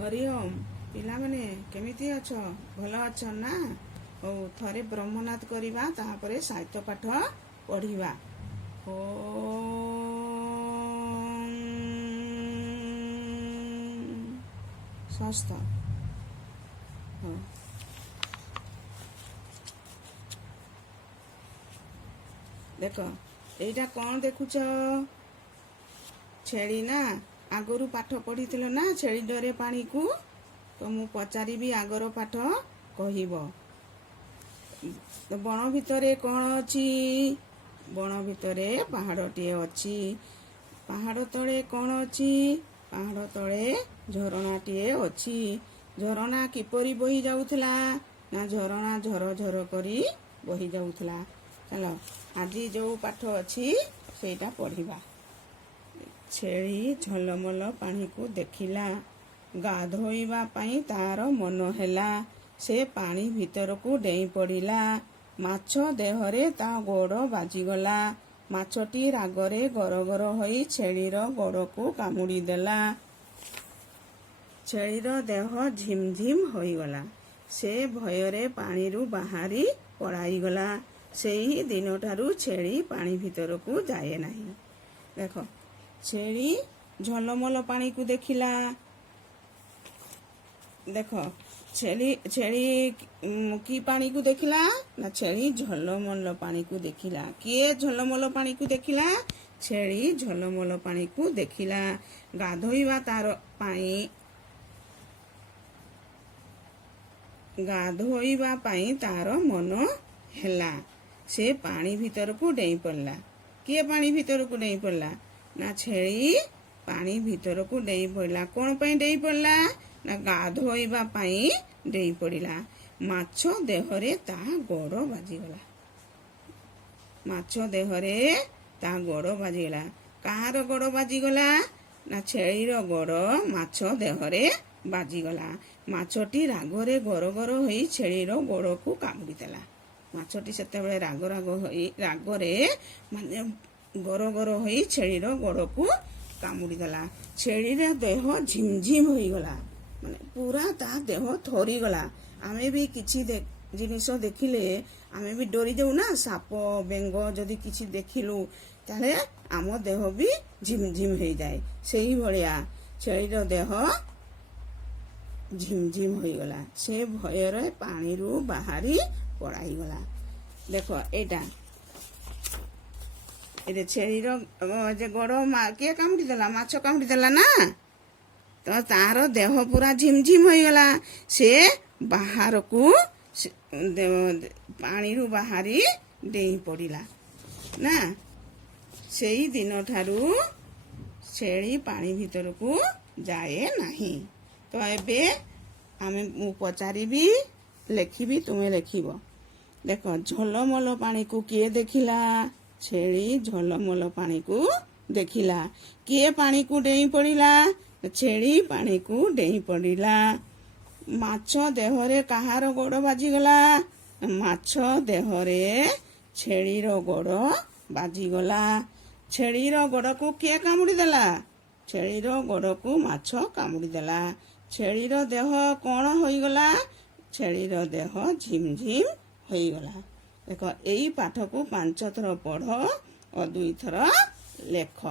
हरि ओम पिलामाने केमिति अछ भल अछ ना हो थरे ब्रह्मनाथ करिबा ताहापरे साहित्य पाठ पढ़िबा ओम स्वस्थ हो देख एटा कौन देखुच छेड़ी ना आगरू पाठ पढ़ी ना छेड़ी डरे पानी को तो मु पचारि आगर पाठ कहब तो बण भितरे कौन अच्छी बण भितरे पहाड़टे अच्छी पहाड़ तले कौन अच्छी पहाड़ तले झरणाटे अच्छी झरणा किपरि बही जाउथला ना झरणा झर झर करी बही जाउथला चलो आज जो पाठ अच्छी सेटा पढ़िबा छेड़ी झलमल पानी को देखिला गाधोइबा पाई तार मन हैला से पानी भीतर को डेई पड़िला माछ देहरे ता गोड़ बाजिगला माछटी रागरे गरगर होई छेड़ीर गोड़ को कामुड़ी देला छेड़ीर देह झिमझिम होईगला से भयरे पानी रु बाहरी पड़ाईगला सेही दिनठारू छेड़ी पानी भीतर को जाए नहीं देख छेड़ी झलमल पानी को देखिला देख छेड़ी छेड़ी की पानी को देखिला ना छेड़ी झलमल पानी को देखिला किए झलमल पानी को देखिला छेड़ी झलमल पानी को देखिला गाधोइबा तार पाई गाधोइबा पाई तार मन हैला से पानी भीतर को डेई पड़ला किए पानी भीतर को डेई पड़ला ना छेड़ी पानी भीतर को डेई पड़ला कौन पाई डेई पड़ला ना गाधोइबा पाई डेई पड़िला माछ देहरे ता गोड़ बाजिगला माछ देहरे ता गोड़ बाजिगला कहार गोड़ बाजिगला ना छेड़ीर गोड़ माछ देहरे बाजिगला माछटी रागरे गरगर होई छेड़ीर गोड़ को कामुड़ी देला माछटी सेतेबेले राग राग होई रागरे माने गरगर होई छेड़ीर गोड़ को कामुड़ी देला छेड़ीर देह झिमझिम होई गला माने पूरा ता देह थरी गला आमे भी किछि जिनिस देखिले आमे भी डरी जाऊ ना साप बेंग जदि किछि देखिलु ताले आम देह भी झिमझिम हो जाए सेही भलिया छेड़ीर देह झिमझिम हो गला से भयरे पानी रु बाहरी पड़ाई गला देख एटा ए छेड़ीर जे गोड़ किए कामुड़ी देला माछ कामुड़ी देला ना तो तार देह पूरा झिमझिम हो गला से बाहर को पानी रु बाहरी डेई पड़िला ना सेही दिन ठारू छेड़ी पानी भीतर को जाए नहीं तो एबे आमे मु पचारि लेखिबी तुमे लेखिब देख झलमल पानी को किए देखिला छेड़ी झलमल पानी को देखिला किए पानी को डेई पड़िला छेड़ी पानी को डेई पड़िला माछ देहरे कहार गोड़ बाजिगला माछ देहरे छेड़ीर गोड़ बाजिगला छेड़ीर गोड़ को किए कामुड़ी देला छेड़ीर गोड़ को माछ कामुड़ी देला छेड़ीर देह कौन होईगला छेड़ीर देह झिमझिम होईगला देख एई पाठ को 5 थर पढ़ और 2 थर लेख।